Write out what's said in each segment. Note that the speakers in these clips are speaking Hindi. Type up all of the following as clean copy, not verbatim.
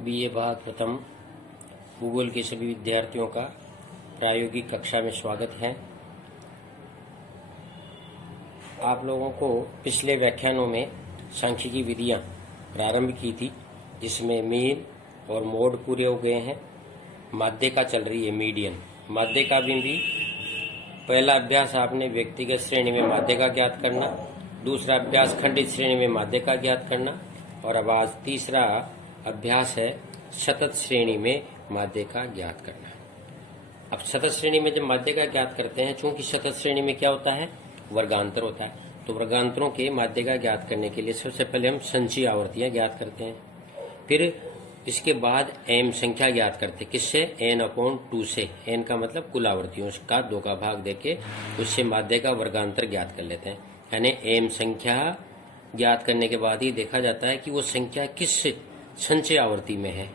बीए भाग प्रथम भूगोल के सभी विद्यार्थियों का प्रायोगिक कक्षा में स्वागत है। आप लोगों को पिछले व्याख्यानों में सांख्यिकी विधियां प्रारंभ की थी, जिसमें मीन और मोड पूरे हो गए हैं। माध्यिका चल रही है, मीडियन। माध्यिका में भी पहला अभ्यास आपने व्यक्तिगत श्रेणी में माध्यिका ज्ञात करना, दूसरा अभ्यास खंडित श्रेणी में माध्यिका ज्ञात करना, और अब आज तीसरा अभ्यास है सतत श्रेणी में माध्यिका ज्ञात करना। अब सतत श्रेणी में जब माध्यिका ज्ञात करते हैं, चूंकि सतत श्रेणी में क्या होता है, वर्गांतर होता है, तो वर्गांतरों के माध्यिका ज्ञात करने के लिए सबसे पहले हम संचयी आवर्तियां ज्ञात करते हैं। फिर इसके बाद एम संख्या ज्ञात करते हैं। किससे? n/2 से। n का मतलब कुल आवर्तियों का 2 का भाग देके उससे माध्यिका वर्गांतर ज्ञात कर लेते हैं। यानी एम संख्या ज्ञात करने के बाद ही देखा जाता है कि वो संख्या किस संचय आवर्ती में है,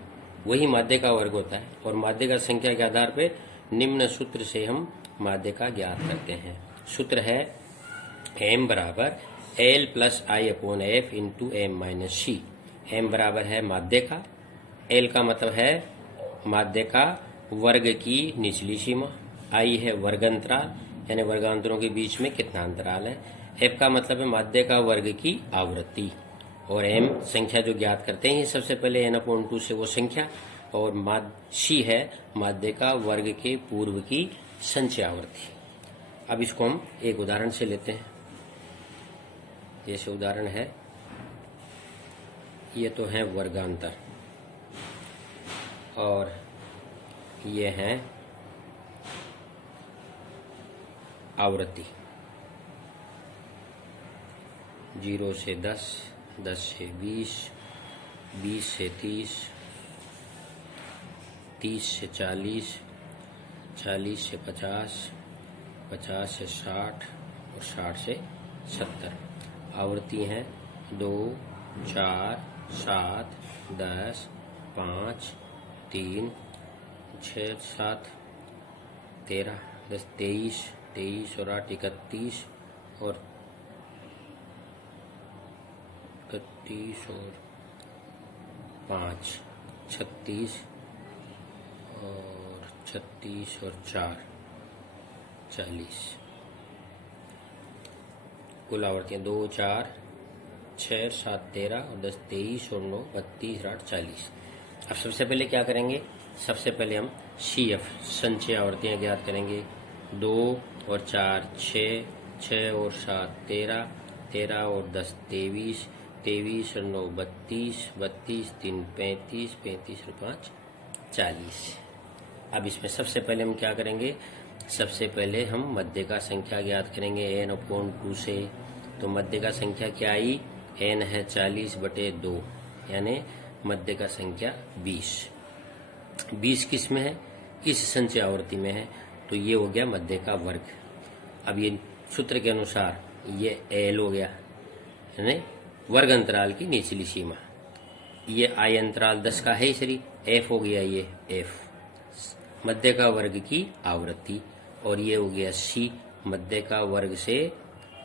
वही माध्यिका वर्ग होता है। और माध्यिका संख्या के आधार पर निम्न सूत्र से हम माध्यिका ज्ञात करते हैं। सूत्र है m बराबर l + i/f × m - c। m बराबर है माध्यिका, l का मतलब है माध्यिका वर्ग की निचली सीमा, i है वर्गांतराल यानी वर्गांतरों के बीच में कितना अंतराल है, f का मतलब है माध्यिका वर्ग की आवृत्ति, और m संख्या जो ज्ञात करते हैं सबसे पहले n/2 से वो संख्या, और c है माध्यिका वर्ग के पूर्व की संचय आवर्ती। अब इसको हम एक उदाहरण से लेते हैं। जैसे उदाहरण है, ये तो है वर्गांतर और ये है आवृत्ति। 0 से 10, 10 से 20, 20 से 30, 30 से 40, 40 से 50, 50 से 60 और 60 से 70। आवृत्ति हैं 2, 4, 7, 10, 5, 3, 6, 7, 13, 10, 23, 23 और 8, 31 और 31 और 5, 36 और 36 और 4, 40। कुल आवर्तियाँ 2, 4, 6, 7, 13 और 10, 23 और 9, 32, 8, 40। अब सबसे पहले क्या करेंगे? सबसे पहले हम CF संचय आवर्तियाँ ज्ञात करेंगे। 2 और 4 6, 6 और 7 13, 13 और 10 23, 23 और 9 32, 32, 3 35, 35 और 5 40। अब इसमें सबसे पहले हम क्या करेंगे? सबसे पहले हम माध्यिका संख्या ज्ञात करेंगे n/2 से। तो माध्यिका संख्या क्या आई? n है 40/2 यानी माध्यिका संख्या 20। 20 किस में है? इस संचय आवर्ती में है, तो ये हो गया माध्यिका वर्ग। अब ये सूत्र के अनुसार ये l हो गया, यानी वर्ग अंतराल की निचली सीमा। ये i अंतराल 10 का है सही, f हो गया ये f माध्यिका वर्ग की आवृत्ति, और ये हो गया c माध्यिका वर्ग से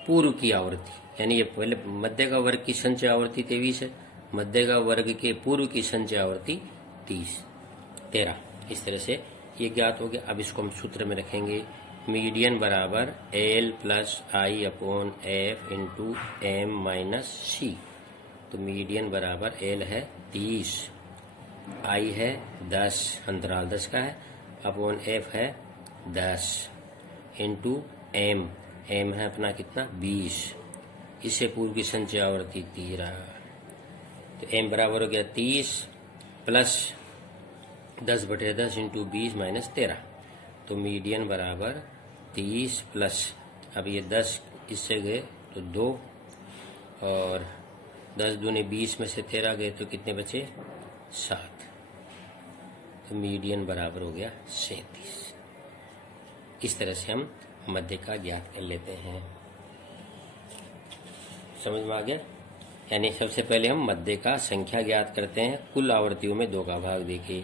पूर्व की आवृत्ति। यानी ये पहले माध्यिका वर्ग की संचय आवर्ती 23 है, माध्यिका वर्ग के पूर्व की संचय आवर्ती 13। इस तरह से ये ज्ञात हो गया। अब इसको हम सूत्र में रखेंगे। मीडियन बराबर l + i/f × m - c। तो मीडियन बराबर l है 30, i है 10 अंतराल 10 का है, अपॉन f है 10 इंटू m है अपना कितना 20, इससे पूर्व की संचय आवर्ती 13। तो m बराबर हो गया 30 प्लस 10/10 इंटू 20 - 13। तो मीडियन बराबर 30 प्लस, अब ये 10 इससे गए तो 2, और 10 दूने 20 में से 13 गए तो कितने बचे? 7। तो मीडियन बराबर हो गया 37। इस तरह से हम माध्यिका ज्ञात कर लेते हैं। समझ में आ गया? यानी सबसे पहले हम माध्यिका संख्या ज्ञात करते हैं कुल आवर्तियों में 2 का भाग देके।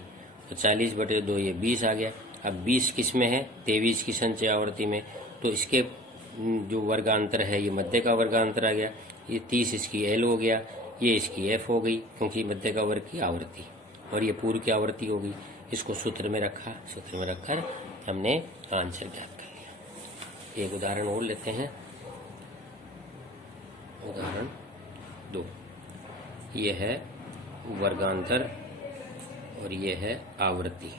तो 40/2 ये 20 आ गया। अब 20 किस में है? 23 की संचय आवर्ती में, तो इसके जो वर्गांतर है ये माध्यिका वर्गांतर आ गया। ये 30 इसकी l हो गया, ये इसकी f हो गई, क्योंकि माध्यिका वर्ग की आवृत्ति। और ये पूर्व की आवृत्ति हो गई। इसको सूत्र में रखा, सूत्र में रखकर हमने आंसर ज्ञात कर लिया। एक उदाहरण और लेते हैं, उदाहरण 2। ये है वर्गांतर और ये है आवृत्ति।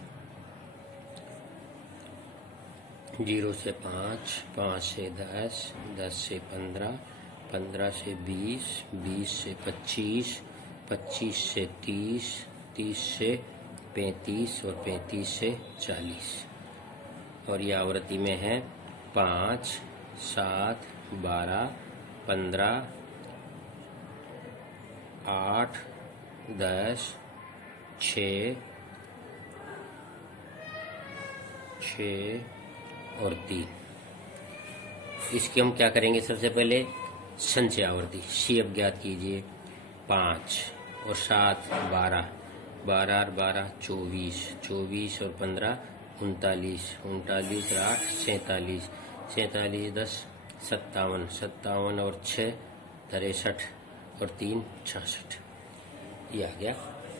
0 से 5, 5 से 10, 10 से 15, 15 से 20, 20 से 25, 25 से 30, 30 से 35 और 35 से 40। और ये आवृत्ति में है 5, 7, 12, 15, 8, 10, 6 और 3। इसकी हम क्या करेंगे, सबसे पहले संचय आवृत्ति CF ज्ञात कीजिए। 5 और 7 12, 12 और 12 24, 24 और 15 39, 39 और 8 47, 47 10 57, 57 और 6 63 और 3 66। ये आ गया,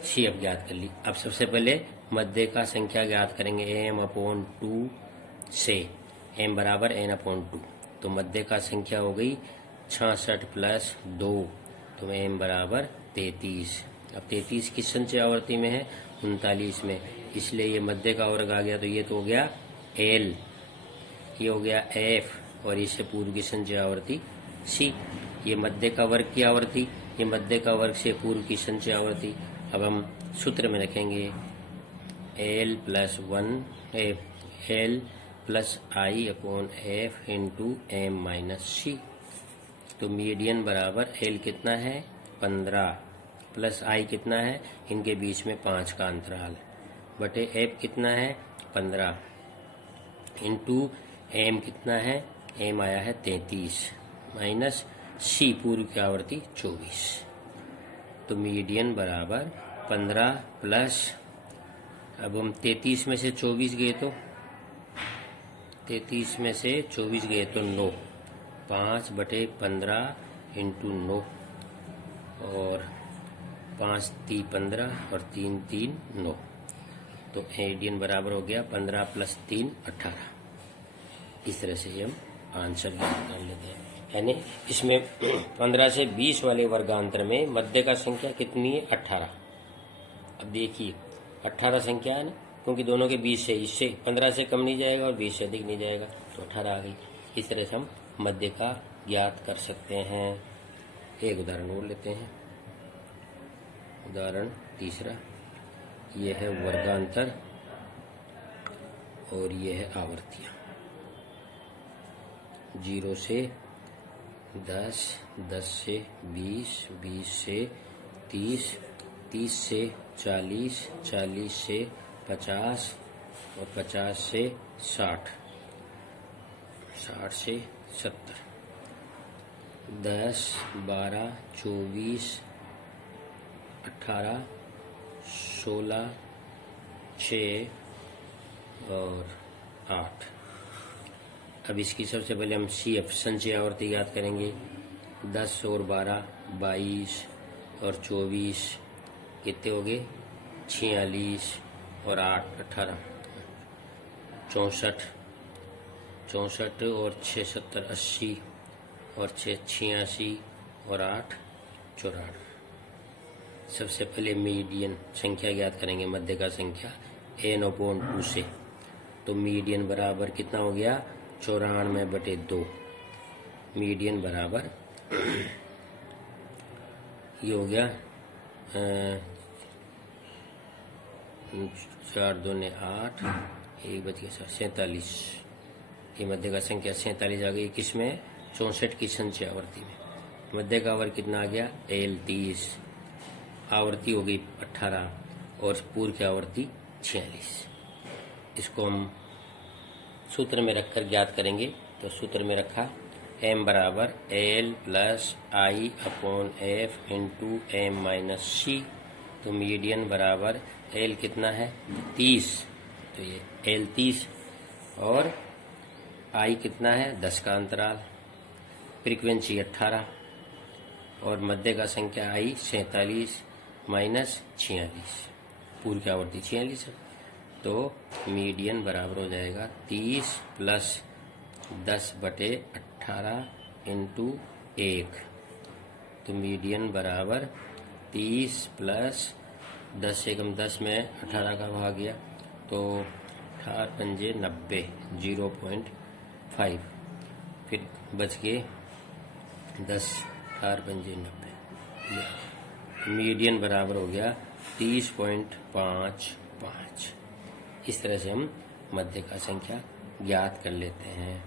CF ज्ञात कर ली। अब सबसे पहले मध्य का संख्या ज्ञात करेंगे m/2 से m बराबर n/2। तो मध्य का संख्या हो गई 66 प्लस 2, तो m बराबर 33। अब 33 किस संचय आवृत्ति में है, 39 में, इसलिए ये मध्य का वर्ग आ गया। तो ये तो हो गया L, ये हो गया F और इससे पूर्व की संचय आवृत्ति C। ये मध्य का वर्ग की आवृत्ति, ये मध्य का वर्ग से पूर्व की संचय आवृत्ति। अब हम सूत्र में रखेंगे L plus I/F into M minus C। तो मीडियन बराबर L कितना है 15 प्लस I कितना है, इनके बीच में 5 का अंतराल, बटे F कितना है 15 इंटू M कितना है, M आया है 33 माइनस C पूर्व की आवृत्ति 24। तो मीडियन बराबर 15 प्लस, अब हम 33 में से 24 गए तो 33 में से 24 गए तो 9, 5/15 इंटू 9 और 5 3 15 और 3 3 9। तो मीडियन बराबर हो गया 15 प्लस 3 18। इस तरह से हम आंसर निकाल लेते हैं। यानी इसमें 15 से 20 वाले वर्गांतर में मध्य का संख्या कितनी है 18। अब देखिए 18 संख्या है ना, क्योंकि दोनों के 20 से, इससे 15 से कम नहीं जाएगा और 20 से अधिक नहीं जाएगा, तो 18 आ गई। इस तरह से हम मध्य का ज्ञात कर सकते हैं। एक उदाहरण और लेते हैं, उदाहरण 3। यह है वर्गांतर और यह है आवर्तियां। 0 से 10, 10 से 20, 20 से 30, 30 से 40, 40 से 50 और 50 से 60, 60 से 70, 10, 12, 24, 18, 16, 6 और 8। अब इसकी सबसे पहले हम CF संचय आवर्ती याद करेंगे। 10 और 12 22 और 24 कितने हो गए 46 और 8 18, 64, 64 और 6 70 80 और 6 86 और 8 84। सबसे पहले मीडियन संख्या ज्ञात करेंगे, मध्य का संख्या n/2 से। तो मीडियन बराबर कितना हो गया 94/2। मीडियन बराबर ये हो गया 4 दूने 8, 1 बच गया 47। ये मध्य का संख्या 47 आ गई, किसमें 64 की संचय आवर्ती में। मध्य का वर्ग कितना आ गया L 30, आवर्ती हो गई 18 और पूर्व की आवर्ती 46। इसको हम सूत्र में रखकर ज्ञात करेंगे। तो सूत्र में रखा m बराबर L plus I/F into M minus C। तो मीडियन बराबर L कितना है 30, तो ये L 30 और I कितना है 10 का अंतराल, फ्रीक्वेंसी 18 और मध्य का संख्या I 47 माइनस 46। पूर्व की आवर्ती 46 है, तो मीडियन बराबर हो जाएगा 30 प्लस 10/18 इंटू 1। तो मीडियन बराबर 30 प्लस 10 एकम 10 में 18 का भाग गया, तो 18 पंजे 90, 0.5, फिर बच के 10, 18 पंजे 90। मीडियन बराबर हो गया 30.55। इस तरह से हम मध्य का संख्या ज्ञात कर लेते हैं।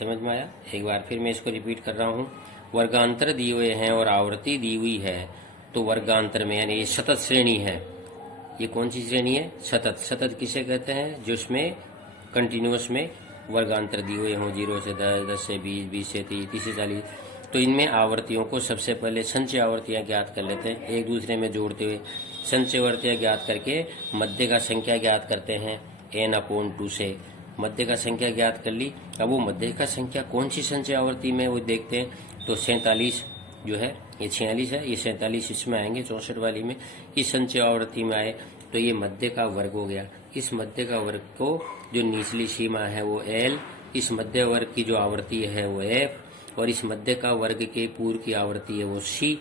समझ में आया? एक बार फिर मैं इसको रिपीट कर रहा हूँ। वर्गांतर दिए हुए हैं और आवर्ती दी हुई है, तो वर्गांतर में यानी ये सतत श्रेणी है। ये कौन सी श्रेणी है? सतत। सतत किसे कहते हैं? जो उसमें कंटिन्यूअस में वर्गांतर दिए हुए हों, 0 से 10, 10 से 20, 20 से 30, 30 से 40। तो इनमें आवर्तियों को सबसे पहले संचय आवर्तियां ज्ञात कर लेते हैं, एक दूसरे में जोड़ते हुए संचय आवर्तियां ज्ञात करके मध्य का संख्या ज्ञात करते हैं n/2 से। मध्य का संख्या ज्ञात कर ली। अब वो मध्य का संख्या कौन सी संचय आवर्ती में वो देखते हैं, तो 47 जो है, ये 46 है, ये 47 इसमें आएंगे 64 वाली में। इस संचय आवर्ती में आए तो ये मध्य का वर्ग हो गया। इस मध्य का वर्ग को जो निचली सीमा है वो L, इस मध्य वर्ग की जो आवृत्ति है वो F, और इस मध्य का वर्ग के पूर्व की आवृत्ति है वो C।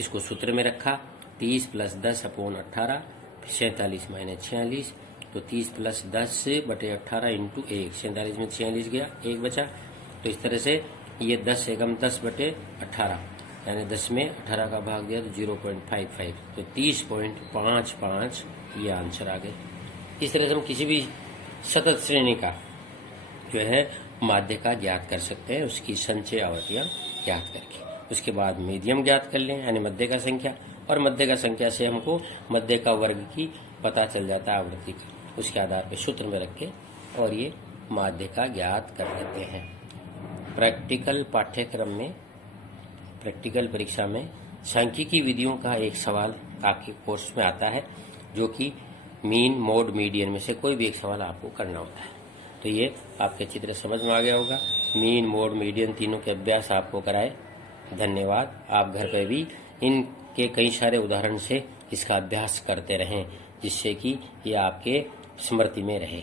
इसको सूत्र में रखा, 30 प्लस 10/18, 47 माइनस 46, तो 30 प्लस 10/18 इंटू 1। 47 में 46 गया, 1 बचा। तो इस तरह से ये 10 एकम 10/18, यानी 10 में 18 का भाग दिया तो 0.55, तो 30.55 ये आंसर आ गए। इस तरह से हम किसी भी सतत श्रेणी का जो है माध्य का ज्ञात कर सकते हैं, उसकी संचय आवर्तियां ज्ञात करके। उसके बाद मीडियम ज्ञात कर लें, यानी मध्य का संख्या, और मध्य का संख्या से हमको मध्य का वर्ग की पता चल जाता है आवृत्ति का। उसके आधार पर सूत्र में रख के और ये माध्य का ज्ञात कर लेते हैं। प्रैक्टिकल पाठ्यक्रम में, प्रैक्टिकल परीक्षा में सांख्यिकी विधियों का एक सवाल आपके कोर्स में आता है, जो कि मीन, मोड, मीडियन में से कोई भी एक सवाल आपको करना होता है। तो ये आपके चित्र समझ में आ गया होगा। मीन, मोड, मीडियन तीनों के अभ्यास आपको कराए। धन्यवाद। आप घर पे भी इनके कई सारे उदाहरण से इसका अभ्यास करते रहें, जिससे कि ये आपके स्मृति में रहे।